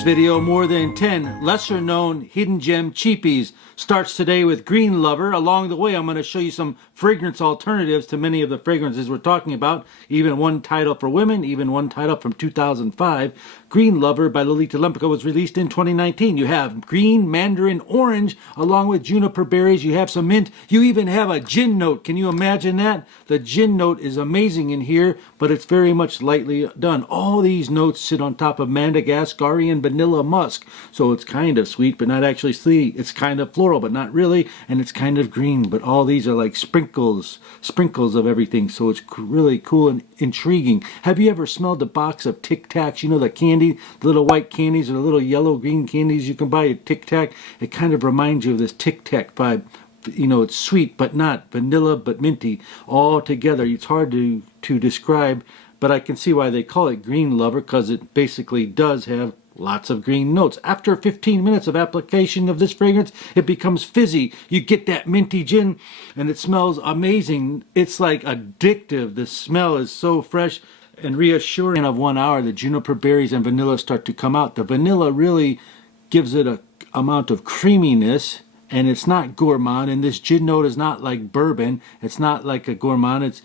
this video, more than 10 lesser known hidden gem cheapies starts today with Green Lover. Along the way, I'm going to show you some fragrance alternatives to many of the fragrances we're talking about. Even one title for women, even one title from 2005. Green Lover by Lolita Lempica was released in 2019. You have green mandarin orange along with juniper berries. You have some mint. You even have a gin note. Can you imagine that? The gin note is amazing in here, but it's very much lightly done. All these notes sit on top of Madagascarian vanilla musk. So it's kind of sweet, but not actually sweet. It's kind of floral, but not really. And it's kind of green, but all these are like sprinkles of everything. So it's really cool and intriguing. Have you ever smelled a box of Tic Tacs? You know, the candy, the little white candies or the little yellow green candies you can buy at Tic Tac? It kind of reminds you of this Tic Tac vibe. You know, it's sweet, but not vanilla, but minty all together. It's hard to describe, but I can see why they call it Green Lover, because it basically does have lots of green notes. After 15 minutes of application of this fragrance, it becomes fizzy. You get that minty gin, and it smells amazing. It's like addictive. The smell is so fresh and reassuring. Of 1 hour, the juniper berries and vanilla start to come out. The vanilla really gives it a amount of creaminess, and it's not gourmand. And this gin note is not like bourbon. It's not like a gourmand. It's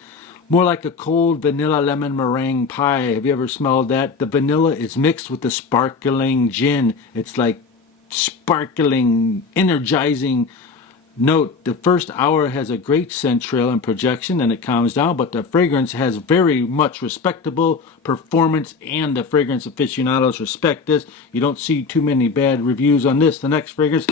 more like a cold vanilla lemon meringue pie. Have you ever smelled that? The vanilla is mixed with the sparkling gin. It's like sparkling, energizing note. The first hour has a great scent trail and projection, and it calms down, but the fragrance has very much respectable performance, and the fragrance aficionados respect this. You don't see too many bad reviews on this. The next fragrance,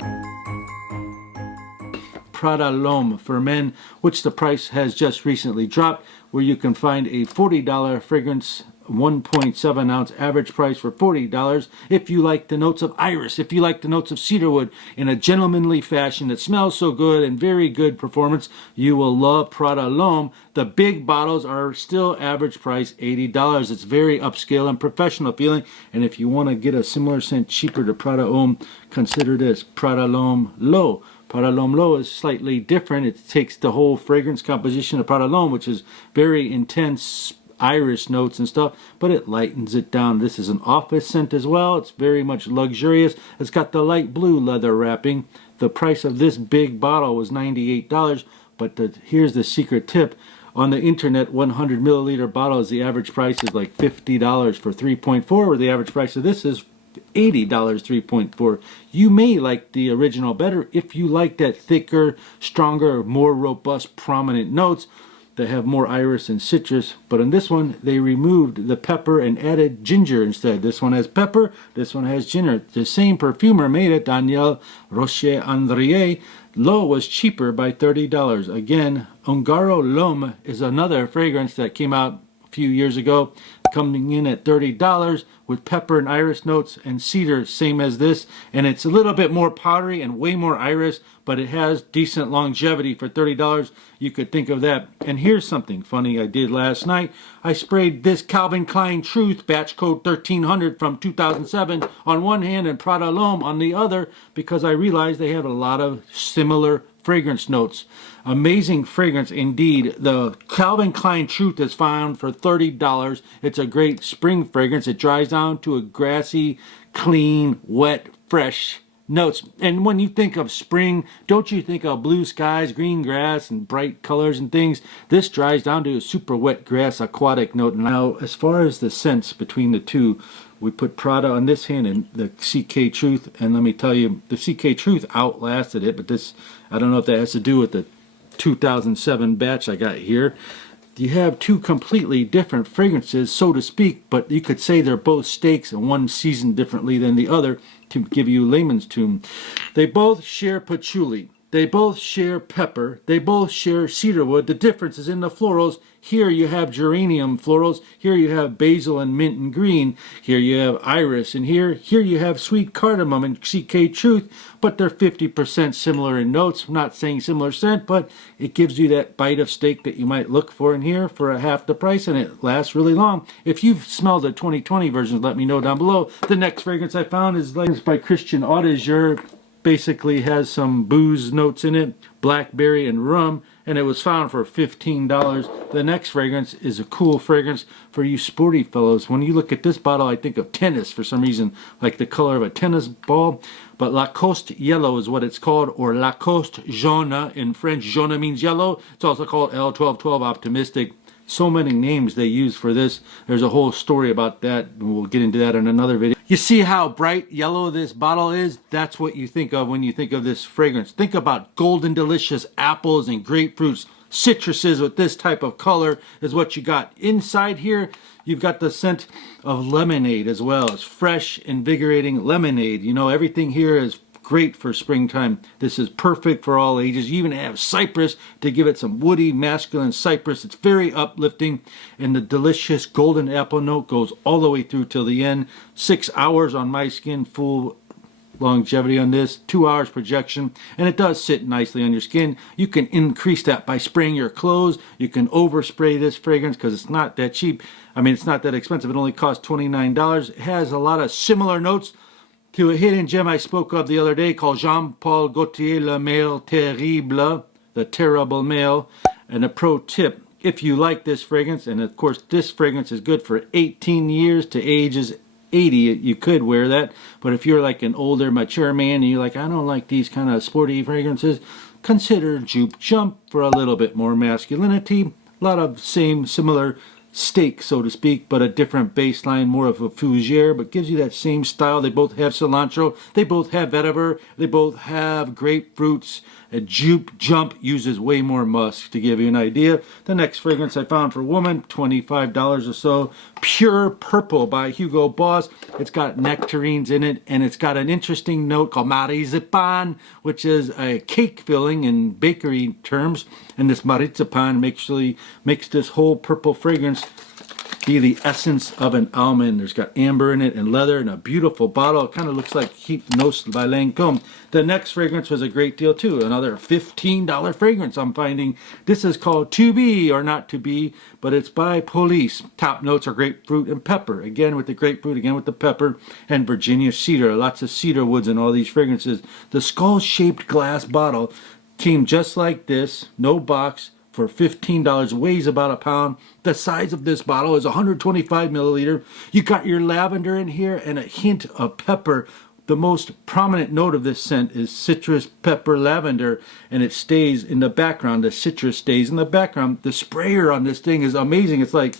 Prada Lama for men, which the price has just recently dropped, where you can find a $40 fragrance, 1.7 ounce average price for $40. If you like the notes of iris, if you like the notes of cedarwood in a gentlemanly fashion that smells so good and very good performance, you will love Prada Lama. The big bottles are still average price $80. It's very upscale and professional feeling, and if you want to get a similar scent cheaper to Prada Lama, consider this Prada Lama Low. Prada Lama Low is slightly different. It takes the whole fragrance composition of Prada Lama, which is very intense iris notes and stuff, but it lightens it down. This is an office scent as well. It's very much luxurious. It's got the light blue leather wrapping. The price of this big bottle was $98, but here's the secret tip. On the internet, 100 milliliter bottles, the average price is like $50 for 3.4, where the average price of this is $80, 3.4. You may like the original better if you like that thicker, stronger, more robust, prominent notes that have more iris and citrus. But in this one, they removed the pepper and added ginger instead. This one has pepper, this one has ginger. The same perfumer made it, Daniel Roche-Andrier. Low was cheaper by $30. Again, Ungaro Lom is another fragrance that came out a few years ago, coming in at $30 with pepper and iris notes and cedar, same as this, and it's a little bit more powdery and way more iris, but it has decent longevity for $30. You could think of that. And here's something funny I did last night. I sprayed this Calvin Klein Truth batch code 1300 from 2007 on one hand and Prada Lama on the other, because I realized they have a lot of similar fragrance notes. Amazing fragrance indeed. The Calvin Klein Truth is found for $30. It's a great spring fragrance. It dries down to a grassy, clean, wet, fresh notes. And when you think of spring, don't you think of blue skies, green grass, and bright colors and things? This dries down to a super wet grass aquatic note. Now, as far as the scents between the two, we put Prada on this hand and the CK Truth, and let me tell you, the CK Truth outlasted it, but this, I don't know if that has to do with the 2007 batch I got here. You have two completely different fragrances, so to speak, but you could say they're both steaks and one seasoned differently than the other to give you layman's term. They both share patchouli. They both share pepper. They both share cedarwood. The difference is in the florals. Here you have geranium florals. Here you have basil and mint and green. Here you have iris. And here you have sweet cardamom and CK Truth. But they're 50% similar in notes. I'm not saying similar scent, but it gives you that bite of steak that you might look for in here for a half the price, and it lasts really long. If you've smelled the 2020 versions, let me know down below. The next fragrance I found is by Christian Audigier. Basically has some booze notes in it, blackberry and rum, and it was found for $15. The next fragrance is a cool fragrance for you sporty fellows. When you look at this bottle, I think of tennis for some reason, like the color of a tennis ball. But Lacoste Yellow is what it's called, or Lacoste Jaune in French. Jaune means yellow. It's also called L1212 Optimistic. So many names they use for this. There's a whole story about that. We'll get into that in another video. You see how bright yellow this bottle is? That's what you think of when you think of this fragrance. Think about golden delicious apples and grapefruits. Citruses with this type of color is what you got. Inside here, you've got the scent of lemonade as well. It's fresh, invigorating lemonade. You know, everything here is great for springtime. This is perfect for all ages. You even have cypress to give it some woody, masculine cypress. It's very uplifting, and the delicious golden apple note goes all the way through till the end. 6 hours on my skin, full longevity on this, 2 hours projection, and it does sit nicely on your skin. You can increase that by spraying your clothes. You can overspray this fragrance because it's not that cheap. I mean, it's not that expensive. It only costs $29. It has a lot of similar notes to a hidden gem I spoke of the other day called Jean-Paul Gaultier Le Male Terrible, the terrible male. And a pro tip, if you like this fragrance, and of course this fragrance is good for 18 years to ages 80, you could wear that. But if you're like an older, mature man and you're like, I don't like these kind of sporty fragrances, consider Jupe Jump for a little bit more masculinity. A lot of similar steak, so to speak, but a different baseline, more of a fougere, but gives you that same style. They both have cilantro, they both have vetiver, they both have grapefruits. A Jupe Jump uses way more musk, to give you an idea. The next fragrance I found for women, $25 or so, Pure Purple by Hugo Boss. It's got nectarines in it, and it's got an interesting note called marzipan, which is a cake filling in bakery terms. And this marzipan actually makes this whole purple fragrance be the essence of an almond. There's got amber in it and leather and a beautiful bottle. It kind of looks like Hypnose by Lancôme. The next fragrance was a great deal too. Another $15 fragrance I'm finding. This is called To Be or Not To Be, but it's by Police. Top notes are grapefruit and pepper. Again with the grapefruit, again with the pepper, and Virginia cedar. Lots of cedar woods in all these fragrances. The skull-shaped glass bottle came just like this, no box, for $15, weighs about a pound. The size of this bottle is 125 milliliter. You got your lavender in here and a hint of pepper. The most prominent note of this scent is citrus, pepper, lavender, and it stays in the background. The citrus stays in the background. The sprayer on this thing is amazing. It's like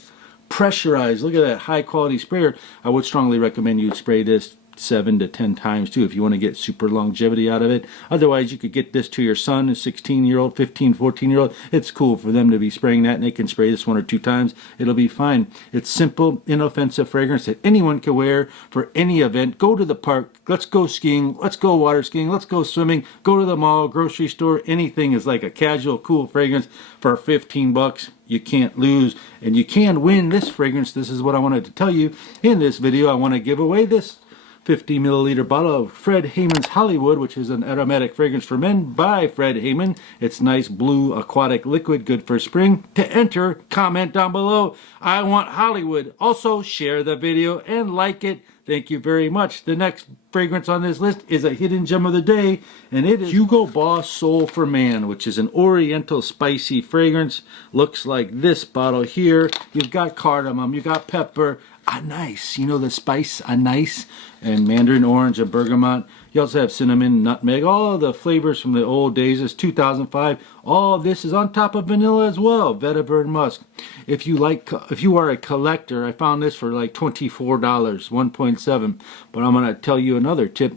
pressurized. Look at that high quality sprayer. I would strongly recommend you spray this 7 to 10 times too if you want to get super longevity out of it. Otherwise, you could get this to your son, a 16-year-old, 15, 14-year-old. It's cool for them to be spraying that, and they can spray this 1 or 2 times. It'll be fine. It's simple, inoffensive fragrance that anyone can wear for any event. Go to the park. Let's go skiing. Let's go water skiing. Let's go swimming. Go to the mall, grocery store. Anything is like a casual, cool fragrance for 15 bucks. You can't lose, and you can win this fragrance. This is what I wanted to tell you in this video. I want to give away this 50 milliliter bottle of Fred Hayman's Hollywood, which is an aromatic fragrance for men by Fred Hayman. It's nice blue aquatic liquid, good for spring. To enter, comment down below, I want Hollywood. Also, share the video and like it. Thank you very much. The next fragrance on this list is a hidden gem of the day, and it is Hugo Boss Soul for Man, which is an oriental spicy fragrance. Looks like this bottle here. You've got cardamom, you've got pepper, anise, you know the spice, anise, and mandarin orange and bergamot. You also have cinnamon, nutmeg, all the flavors from the old days. It's 2005. All this is on top of vanilla as well, vetiver and musk. If you are a collector, I found this for like $24, 1.7. But I'm going to tell you another tip.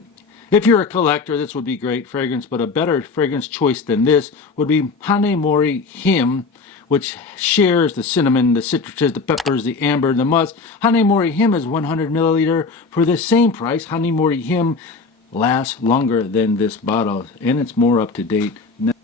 If you're a collector, this would be great fragrance, but a better fragrance choice than this would be Hanemori Him, which shares the cinnamon, the citruses, the peppers, the amber, the musk. Hanemori Him is 100 milliliter for the same price. Hanemori Him lasts longer than this bottle, and it's more up to date.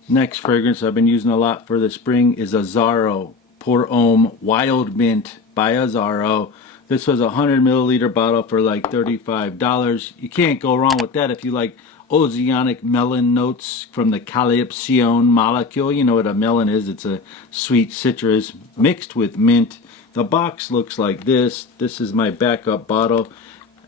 Next fragrance I've been using a lot for the spring is Azzaro Pour Homme Wild Mint by Azzaro. This was a 100 milliliter bottle for like $35. You can't go wrong with that if you like oceanic melon notes from the calypsone molecule. You know what a melon is. It's a sweet citrus mixed with mint. The box looks like this. This is my backup bottle.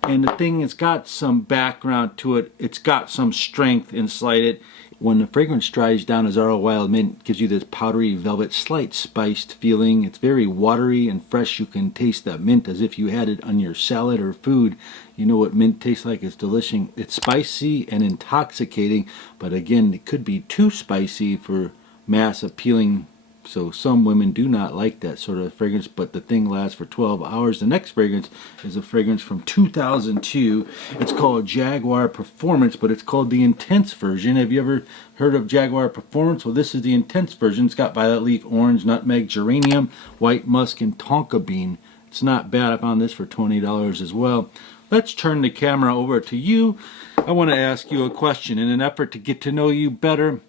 And the thing has got some background to it. It's got some strength inside it. When the fragrance dries down, Azzaro Wild Mint gives you this powdery velvet, slight spiced feeling. It's very watery and fresh. You can taste the mint as if you had it on your salad or food. You know what mint tastes like? It's delicious. It's spicy and intoxicating, but again, it could be too spicy for mass appealing. So some women do not like that sort of fragrance, but the thing lasts for 12 hours. The next fragrance is a fragrance from 2002. It's called Jaguar Performance, but it's called the Intense version. Have you ever heard of Jaguar Performance? Well, this is the Intense version. It's got violet leaf, orange, nutmeg, geranium, white musk, and tonka bean. It's not bad. I found this for $20 as well. Let's turn the camera over to you. I want to ask you a question in an effort to get to know you better.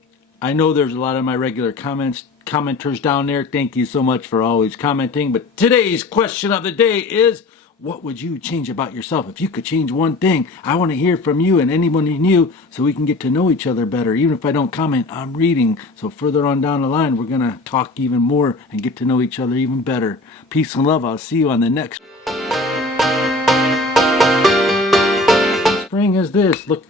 I know there's a lot of my regular commenters down there. Thank you so much for always commenting. But today's question of the day is, what would you change about yourself? If you could change one thing, I want to hear from you and anyone you knew so we can get to know each other better. Even if I don't comment, I'm reading. So further on down the line, we're going to talk even more and get to know each other even better. Peace and love. I'll see you on the next. Spring is this. Look.